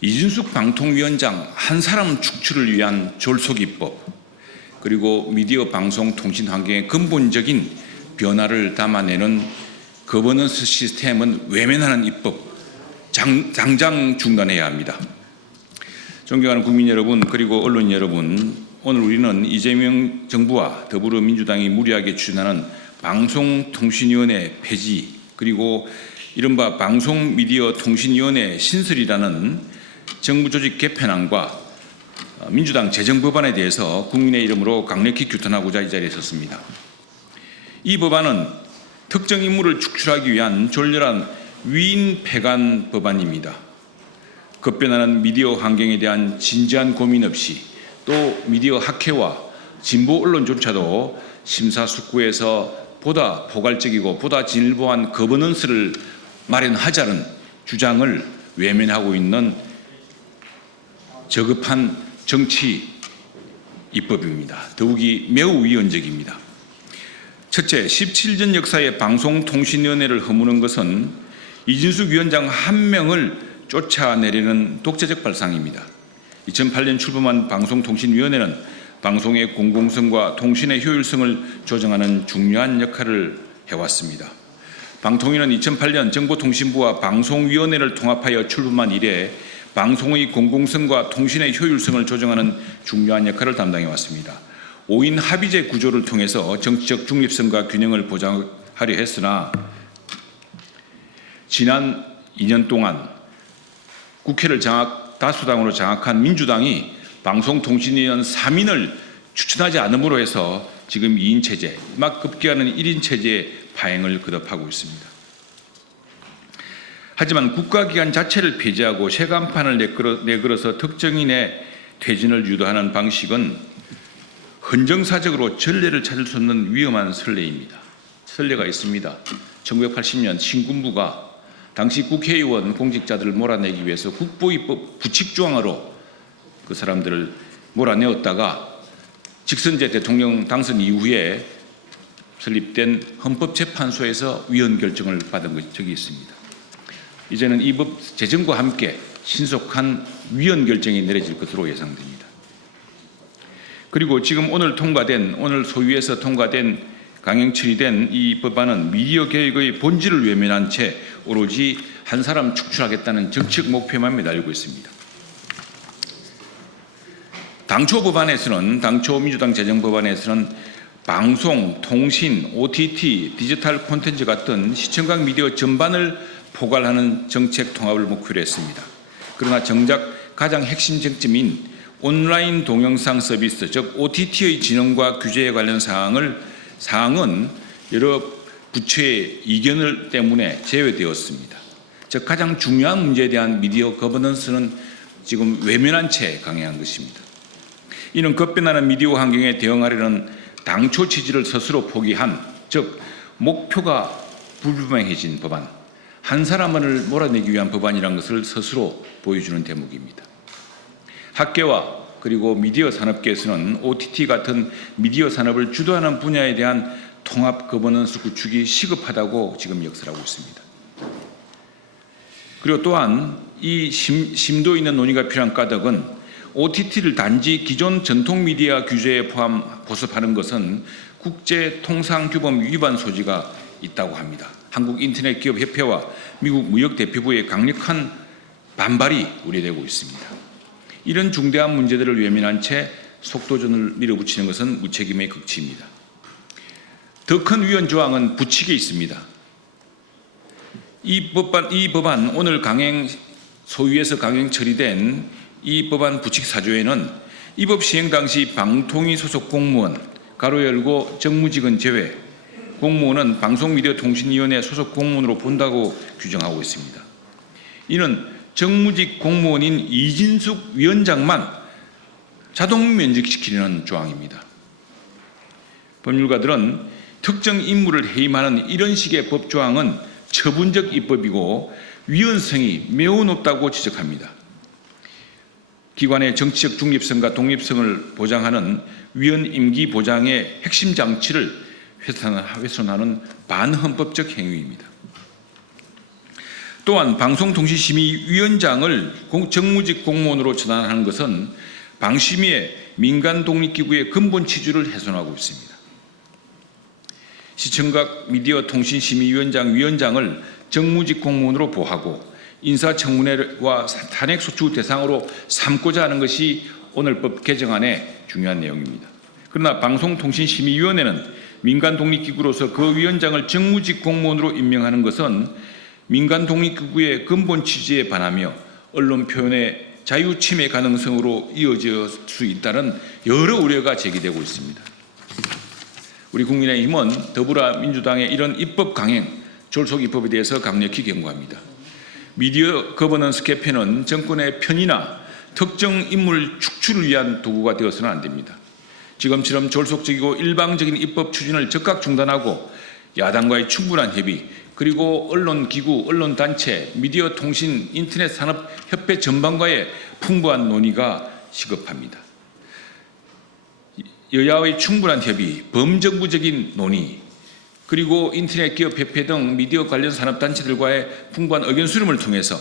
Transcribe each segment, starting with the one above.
이준숙 방통위원장 한 사람 축출을 위한 졸속입법, 그리고 미디어 방송 통신 환경의 근본적인 변화를 담아내는 거버넌스 시스템은 외면하는 입법, 당장 중단해야 합니다. 존경하는 국민 여러분, 그리고 언론 여러분, 오늘 우리는 이재명 정부와 더불어민주당이 무리하게 추진하는 방송통신위원회 폐지, 그리고 이른바 방송미디어통신위원회 신설이라는 정부 조직 개편안과 민주당 재정법안에 대해서 국민의 이름으로 강력히 규탄하고자 이 자리에 섰습니다. 이 법안은 특정 인물을 축출하기 위한 졸렬한 위인폐간 법안입니다. 급변하는 미디어 환경에 대한 진지한 고민 없이, 또 미디어 학회와 진보 언론조차도 심사숙고해서 보다 포괄적이고 보다 진일보한 거버넌스를 마련하자는 주장을 외면하고 있는 저급한 정치 입법입니다. 더욱이 매우 위헌적입니다. 첫째, 17년 역사의 방송통신위원회를 허무는 것은 이준숙 위원장 한 명을 쫓아내려는 독재적 발상입니다. 2008년 출범한 방송통신위원회는 방송의 공공성과 통신의 효율성을 조정하는 중요한 역할을 해왔습니다. 방통위는 2008년 정보통신부와 방송위원회를 통합하여 출범한 이래 방송의 공공성과 통신의 효율성을 조정하는 중요한 역할을 담당해왔습니다. 5인 합의제 구조를 통해서 정치적 중립성과 균형을 보장하려 했으나 지난 2년 동안 국회를 다수당으로 장악한 민주당이 방송통신위원 3인을 추천하지 않음으로 해서 지금 2인 체제, 막 급기야는 1인 체제의 파행을 거듭하고 있습니다. 하지만 국가기관 자체를 폐지하고 쇠간판을 내걸어서 특정인의 퇴진을 유도하는 방식은 헌정사적으로 전례를 찾을 수 없는 위험한 선례입니다. 선례가 있습니다. 1980년 신군부가 당시 국회의원 공직자들을 몰아내기 위해서 국보입법 부칙조항으로 그 사람들을 몰아내었다가 직선제 대통령 당선 이후에 설립된 헌법재판소에서 위헌 결정을 받은 적이 있습니다. 이제는 이 법 제정과 함께 신속한 위헌 결정이 내려질 것으로 예상됩니다. 그리고 지금 오늘 소위에서 통과된 강행 처리된 이 법안은 미디어 개혁의 본질을 외면한 채 오로지 한 사람 축출하겠다는 정책 목표만 매달리고 있습니다. 당초 민주당 재정법안에서는 방송, 통신, OTT, 디지털 콘텐츠 같은 시청각 미디어 전반을 포괄하는 정책 통합을 목표로 했습니다. 그러나 정작 가장 핵심 쟁점인 온라인 동영상 서비스, 즉 OTT의 진흥과 규제에 관련 사항은 여러 부처의 이견을 때문에 제외되었습니다. 즉 가장 중요한 문제에 대한 미디어 거버넌스는 지금 외면한 채 강행한 것입니다. 이는 급변하는 미디어 환경에 대응하려는 당초 취지를 스스로 포기한, 즉 목표가 불분명해진 법안, 한 사람을 몰아내기 위한 법안이라는 것을 스스로 보여주는 대목입니다. 학계와 그리고 미디어 산업계에서는 OTT 같은 미디어 산업을 주도하는 분야에 대한 통합 거버넌스 구축이 시급하다고 지금 역설하고 있습니다. 그리고 또한 이 심도 있는 논의가 필요한 까닭은 OTT를 단지 기존 전통 미디어 규제에 보습하는 것은 국제통상규범 위반 소지가 있다고 합니다. 한국인터넷기업협회와 미국 무역대표부의 강력한 반발이 우려되고 있습니다. 이런 중대한 문제들을 외면한 채 속도전을 밀어붙이는 것은 무책임의 극치입니다. 더 큰 위헌 조항은 부칙에 있습니다. 이 법안 오늘 소위에서 강행 처리된 이 법안 부칙 사조에는 이 법 시행 당시 방통위 소속 공무원 가로 열고 정무직은 제외, 공무원은 방송미디어통신위원회 소속 공무원으로 본다고 규정하고 있습니다. 이는 정무직 공무원인 이준숙 위원장만 자동 면직시키려는 조항입니다. 법률가들은 특정 인물을 해임하는 이런 식의 법 조항은 처분적 입법이고 위헌성이 매우 높다고 지적합니다. 기관의 정치적 중립성과 독립성을 보장하는 위헌 임기 보장의 핵심 장치를 훼손하는 반헌법적 행위입니다. 또한 방송통신심의위원장을 정무직 공무원으로 전환하는 것은 방심위의 민간 독립기구의 근본 취지를 훼손하고 있습니다. 시청각 미디어통신심의위원장 위원장을 정무직 공무원으로 보하고 인사청문회와 탄핵소추 대상으로 삼고자 하는 것이 오늘 법 개정안의 중요한 내용입니다. 그러나 방송통신심의위원회는 민간 독립기구로서 그 위원장을 정무직 공무원으로 임명하는 것은 민간 독립기구의 근본 취지에 반하며 언론 표현의 자유 침해 가능성으로 이어질 수 있다는 여러 우려가 제기되고 있습니다. 우리 국민의힘은 더불어민주당의 이런 입법 강행, 졸속 입법에 대해서 강력히 경고합니다. 미디어 거버넌스 개편은 정권의 편의나 특정 인물 축출을 위한 도구가 되어서는 안 됩니다. 지금처럼 졸속적이고 일방적인 입법 추진을 즉각 중단하고 야당과의 충분한 협의, 그리고 언론기구, 언론단체, 미디어 통신, 인터넷 산업 협회 전반과의 풍부한 논의가 시급합니다. 여야의 충분한 협의, 범정부적인 논의, 그리고 인터넷 기업 협회 등 미디어 관련 산업단체들과의 풍부한 의견 수렴을 통해서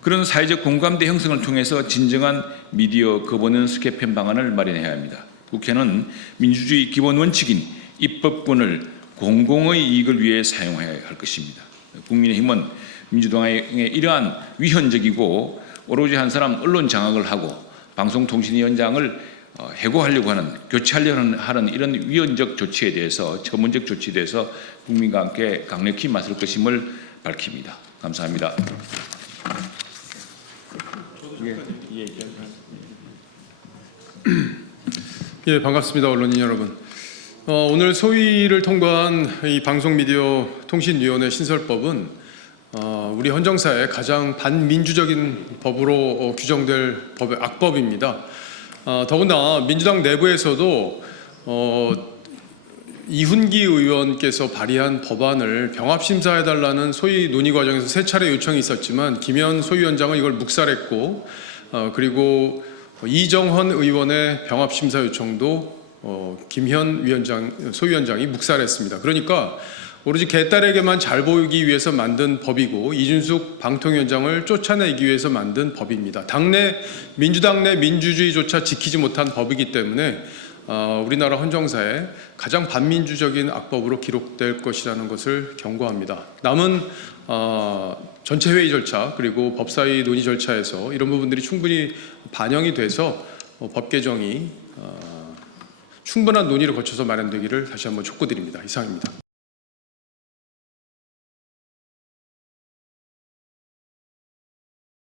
그런 사회적 공감대 형성을 통해서 진정한 미디어 거버넌스 개편 방안을 마련해야 합니다. 국회는 민주주의 기본 원칙인 입법권을 공공의 이익을 위해 사용해야 할 것입니다. 국민의힘은 민주당의 이러한 위헌적이고 오로지 한 사람 언론 장악을 하고 방송통신위원장을 해고하려고 하는, 교체하려고 하는 이런 위헌적 조치에 대해서, 처문적 조치에 대해서 국민과 함께 강력히 맞설 것임을 밝힙니다. 감사합니다. 예, 반갑습니다. 언론인 여러분. 오늘 소위를 통과한 이 방송미디어통신위원회 신설법은 우리 헌정사의 가장 반민주적인 법으로 규정될 법의 악법입니다. 더군다나 민주당 내부에서도 이훈기 의원께서 발의한 법안을 병합심사해달라는 소위 논의 과정에서 세 차례 요청이 있었지만 김현 소위원장은 이걸 묵살했고, 그리고 이정헌 의원의 병합심사 요청도 김현 소위원장이 묵살했습니다. 그러니까 오로지 개딸에게만 잘 보이기 위해서 만든 법이고 이준숙 방통위원장을 쫓아내기 위해서 만든 법입니다. 민주당 내 민주주의조차 지키지 못한 법이기 때문에 우리나라 헌정사에 가장 반민주적인 악법으로 기록될 것이라는 것을 경고합니다. 남은 전체 회의 절차 그리고 법사위 논의 절차에서 이런 부분들이 충분히 반영이 돼서 법 개정이 충분한 논의를 거쳐서 마련되기를 다시 한번 촉구드립니다. 이상입니다.